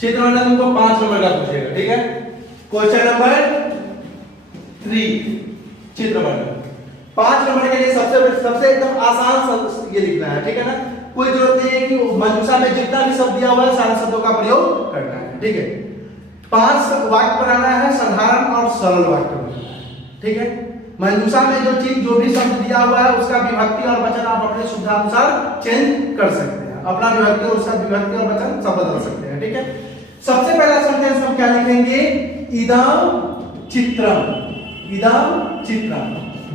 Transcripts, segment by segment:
चित्र बनना तुमको 5 नंबर का पूछेगा, ठीक है। क्वेश्चन नंबर 3 चित्र बनना 5 नंबर के लिए सबसे एकदम आसान ये लिखना है, ठीक है ना। कोई जरूरत नहीं है कि मंजूषा में जितना भी शब्द दिया हुआ है सारे शब्दों का प्रयोग करना है, ठीक है। 5 वाक्य बनाना है, साधारण और सरल वाक्य बनाना है, ठीक है। मंजूषा में जो भी शब्द दिया हुआ है उसका विभक्ति और वचन आप अपने सुविधानुसार चेंज कर सकते हैं, अपना विभक्ति और उसका विभक्ति और वचन सब बदल सकते हैं, ठीक है। सबसे पहला सेंटेंस हम क्या लिखेंगे, इदं चित्रम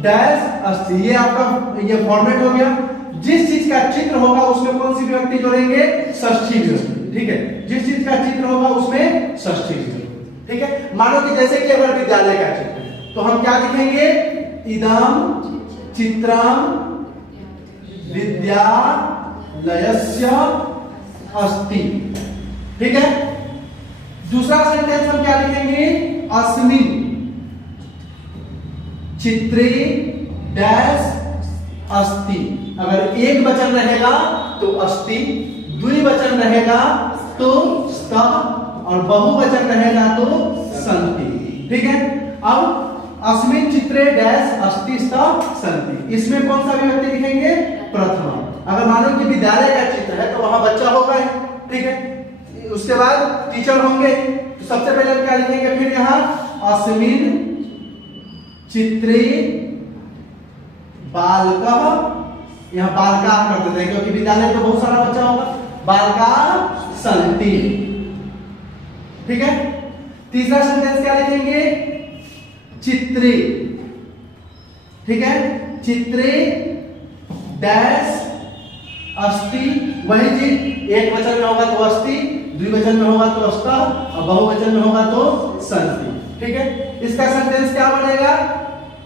डैश अस्ति। ये आपका ये फॉर्मेट हो गया। जिस चीज का चित्र होगा उसमें कौन सी विभक्ति जोड़ेंगे, षष्ठी विभक्ति, ठीक है। जिस चीज का चित्र होगा उसमें षष्ठी विभक्ति, ठीक है। मानो कि जैसे कि अगर विद्यालय का चित्र है तो हम क्या लिखेंगे, इदं चित्रम विद्यालयस्य अस्ति, ठीक है। दूसरा सेंटेंस हम क्या लिखेंगे, अस्मिन् चित्रे डैश अस्ति। अगर एक वचन रहेगा तो अस्ति, द्विवचन रहेगा तो स्तः और बहुवचन रहेगा तो सन्ति, ठीक है। अब अस्मिन् चित्रे डैश अस्ति स्तः सन्ति, इसमें कौन सा विभक्ति लिखेंगे, प्रथमा। अगर मानो कि विद्यालय का चित्र है तो वहां बच्चा होगा ही, ठीक है। उसके बाद टीचर होंगे, तो सबसे पहले हम क्या लिखेंगे, फिर यहाँ अस्मिन् चित्रे बालकः, यहाँ बालकाः कर देते हैं क्योंकि विद्यालय तो बहुत सारा बच्चा होगा, बालकाः सन्ति, ठीक है। तीसरा सेंटेंस क्या लिखेंगे, चित्रे, ठीक है। चित्रे डैश अस्ति, वही चीज एक वचन में होगा तो अस्ति, द्विवचन में होगा तो स्तः और बहुवचन में होगा तो सन्ति, ठीक है। इसका सेंटेंस क्या बनेगा,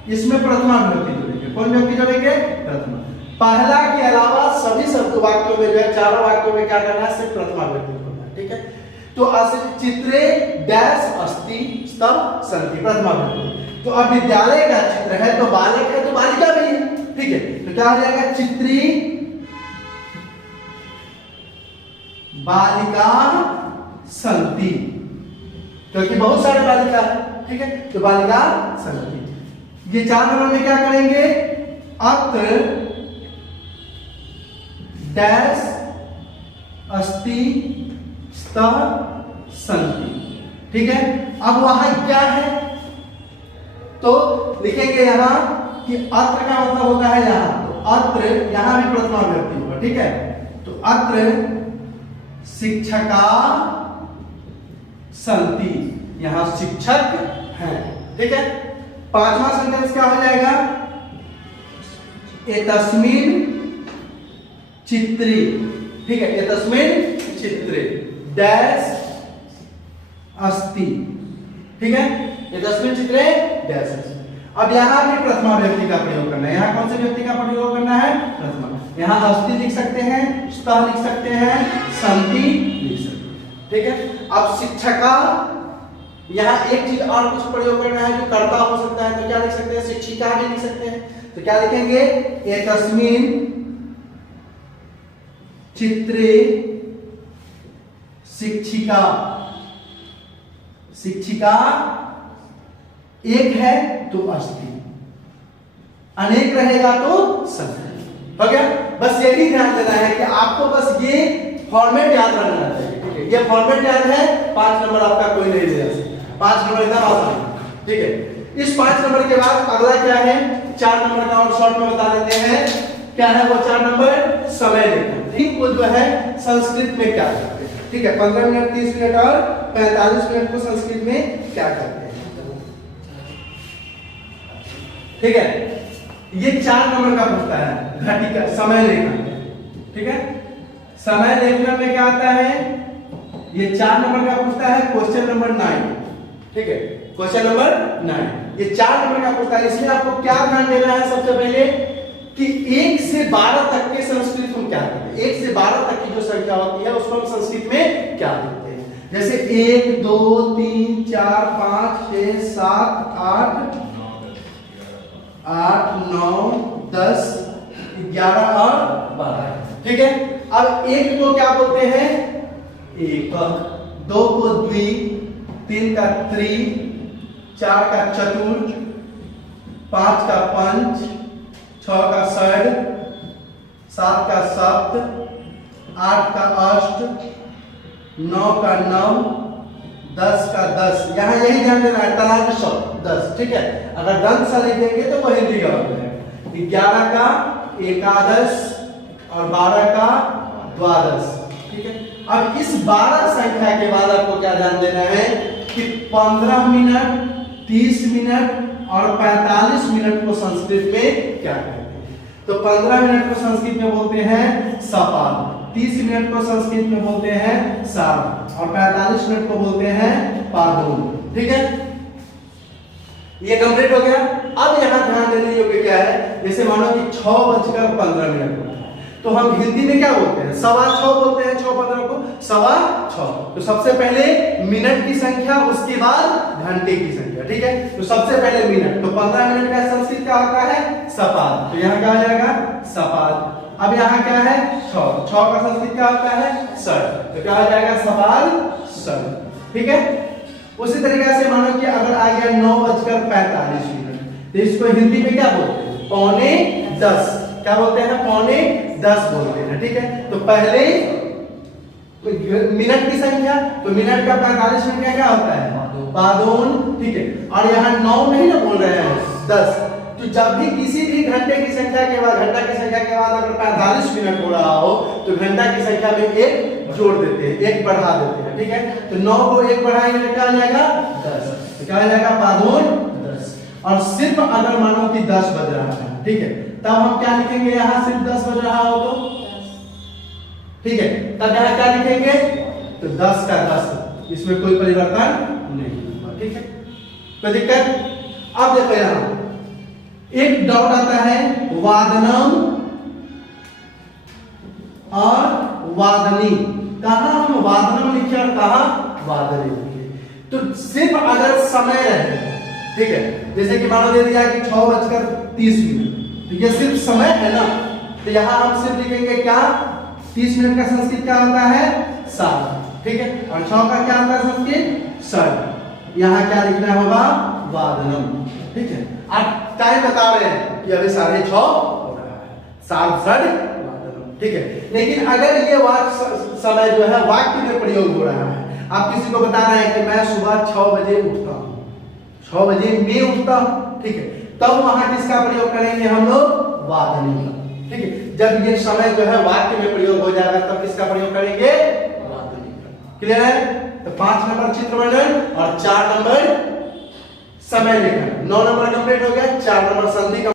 इसमें प्रथमा विभक्ति जोड़ेंगे। कौन विभक्ति जोड़ेंगे, प्रथमा। पहला के अलावा सभी शब्द वाक्यों में जो है, चारों वाक्यों में क्या करना है, सिर्फ प्रथमा विभक्ति जोड़ना है, ठीक है। तो चित्रे डैश अस्ति स्तः सन्ति, प्रथमा विभक्ति। तो अब विद्यालय का चित्र है तो बालक है तो बालिका भी है, ठीक है। तो क्या हो जाएगा, चित्री बालिका सन्ति, क्योंकि बहुत सारे बालिका है, ठीक है। तो बालिका सन्ति। ये 4 नंबर में क्या करेंगे, अत्र डैश अस्ति स्तः सन्ति, ठीक है। अब वहां क्या है तो लिखेंगे यहां कि अत्र का मतलब होता है यहां, तो अत्र यहां भी प्रथमा विभक्ति होगा, ठीक है। तो अत्र शिक्षका सन्ति, यहां शिक्षक हैं, ठीक है। 5वां सेंटेंस क्या हो जाएगा, एतस्मिन् चित्रे, ठीक है। एतस्मिन् चित्रे डैश अस्ति, ठीक है। एतस्मिन् चित्रे डैश अस्ति। अब यहां भी प्रथमा विभक्ति का प्रयोग करना है। यहां कौन सी विभक्ति का प्रयोग करना है, प्रथमा। यहां अस्ति लिख सकते हैं, स्तः लिख सकते हैं, सन्ति लिख सकते हैं, ठीक है। अब शिक्षका, यहाँ एक चीज और कुछ प्रयोग करना है जो कर्ता हो सकता है, तो क्या लिख सकते हैं, शिक्षिका भी लिख सकते हैं। तो क्या लिखेंगे, एकस्मिन् चित्रे शिक्षिका, शिक्षिका एक है तो अस्ति, अनेक रहेगा तो सन्ति, हो गया। बस यही ध्यान देना है कि आपको बस ये फॉर्मेट याद रखना चाहिए, ठीक है। ये फॉर्मेट याद है, 5 नंबर आपका कोई नहीं ले जा सकता, 5 नंबर एकदम आसान, ठीक है। इस 5 नंबर के बाद अगला क्या है, 4 नंबर का और शॉर्ट में बता देते हैं। क्या है वो 4 नंबर, समय लेखन। ठीक, वो जो है संस्कृत में क्या करते हैं, ठीक है। 15 मिनट, 30 मिनट और 45 मिनट को संस्कृत में क्या करते हैं, ठीक है। ये 4 नंबर का पूछता है, घटिका समय लेखन, ठीक है। समय लेखन में क्या आता है, ये 4 नंबर का पूछता है, क्वेश्चन नंबर 9, ठीक है। क्वेश्चन नंबर 9 ये 4 नंबर का पूछता है। इसमें आपको क्या ध्यान देना है, सबसे पहले कि 1 से 12 तक के संस्कृत हम क्या करते हैं, 1 से 12 तक की जो संख्या होती है उसको हम संस्कृत में क्या लिखते हैं। जैसे 1 2 3 4 5 6 7 8 9 10 11 और 12, ठीक है। अब 1 को क्या बोलते हैं, एकक, 2 को द्वि, 3 का त्रि, 4 का चतुर, 5 का पंच, 6 का षड, 7 का सप्त, 8 का अष्ट, 9 का नव, 10 का 10। यहाँ यही ध्यान देना है, तलाक शब्द 10, ठीक है। अगर दंत सा लिख देंगे तो वो हिंदी का होता है। 11 का एकादश और 12 का द्वादश, ठीक है। अब इस 12 संख्या के बाद आपको क्या ध्यान देना है कि 15 मिनट, 30 मिनट और 45 मिनट को संस्कृत में क्या कहते हैं। तो 15 मिनट को संस्कृत में बोलते हैं सपाद, 30 मिनट को संस्कृत में बोलते हैं सार्ध और 45 मिनट को बोलते हैं पादोन, ठीक है। ये कंप्लीट हो गया। अब यहाँ ध्यान देने योग्य क्या है, जैसे मानो कि 6:15 तो हम हिंदी में क्या बोलते हैं, 6:15 बोलते हैं। 6:15 को 6:15। तो सबसे पहले मिनट की संख्या, उसके बाद घंटे की संख्या, ठीक है। तो सबसे पहले मिनट, तो 15 मिनट का संस्कृत क्या होता है, सपाद। तो यहाँ क्या हो जाएगा, सपाद। अब यहाँ क्या है, 6 का संस्कृत क्या होता है, षड। तो क्या हो जाएगा, सपाद षड, ठीक है। उसी तरीके से मानो कि अगर आ गया 9:45, तो इसको हिंदी में क्या बोलते हैं, 9:45। क्या बोलते हैं, 9:45 बोलते हैं, ठीक है। तो पहले मिनट की संख्या, तो मिनट का 45 मिनट का क्या होता है, पादोन, ठीक है। और यहाँ 9 नहीं ना बोल रहे हैं, 10। तो जब भी किसी भी घंटे की संख्या के बाद, घंटा की संख्या के बाद अगर 45 मिनट हो रहा हो, तो घंटा की संख्या में 1 जोड़ देते हैं, 1 बढ़ा देते हैं, ठीक है। तो 9 को 1 बढ़ाएंगे तो क्या हो जाएगा, 10। तो क्या हो जाएगा, पादोन 10। और सिर्फ अगर मानो कि 10 बज रहा है, ठीक है, तब हम क्या लिखेंगे, यहाँ सिर्फ 10 बज रहा हो तो, ठीक है, तब यहाँ क्या लिखेंगे, तो 10 का 10, इसमें कोई परिवर्तन नहीं होगा, ठीक है, कोई दिक्कत। अब देखो यहाँ एक डाउट आता है, वादनम और वादनी, कहां हम वादनम लिखे और कहां वादनी लिखे। तो सिर्फ अगर समय रहे, ठीक है, जैसे कि मानो दे दिया कि 6:30, तो ये सिर्फ समय है ना, तो यहां हम सिर्फ लिखेंगे क्या, 30 मिनट का संस्कृत क्या होता है, सार्ध, ठीक है। और 6 का क्या होता है संस्कृत, षड। यहाँ क्या लिखना होगा, वादनम, ठीक है। आप टाइम बता रहे हैं कि अभी 6:30 हो रहा है, सार्ध षड वादनम, ठीक है। लेकिन अगर ये समय जो है वाक्य में प्रयोग हो रहा है, आप किसी को बता रहे हैं कि मैं सुबह 6 बजे उठता हूँ, 6 बजे मैं उठता हूँ, ठीक है, तब वहां किसका प्रयोग करेंगे हम लोग, वादनी का, ठीक है। जब ये समय जो है वाक्य में प्रयोग हो जाएगा तब किसका प्रयोग करेंगे, वादनी का। क्लियर है। तो 5 नंबर चित्र वर्णन और 4 नंबर समय लेखन, 9 नंबर कंप्लीट हो गया, 4 नंबर संधि का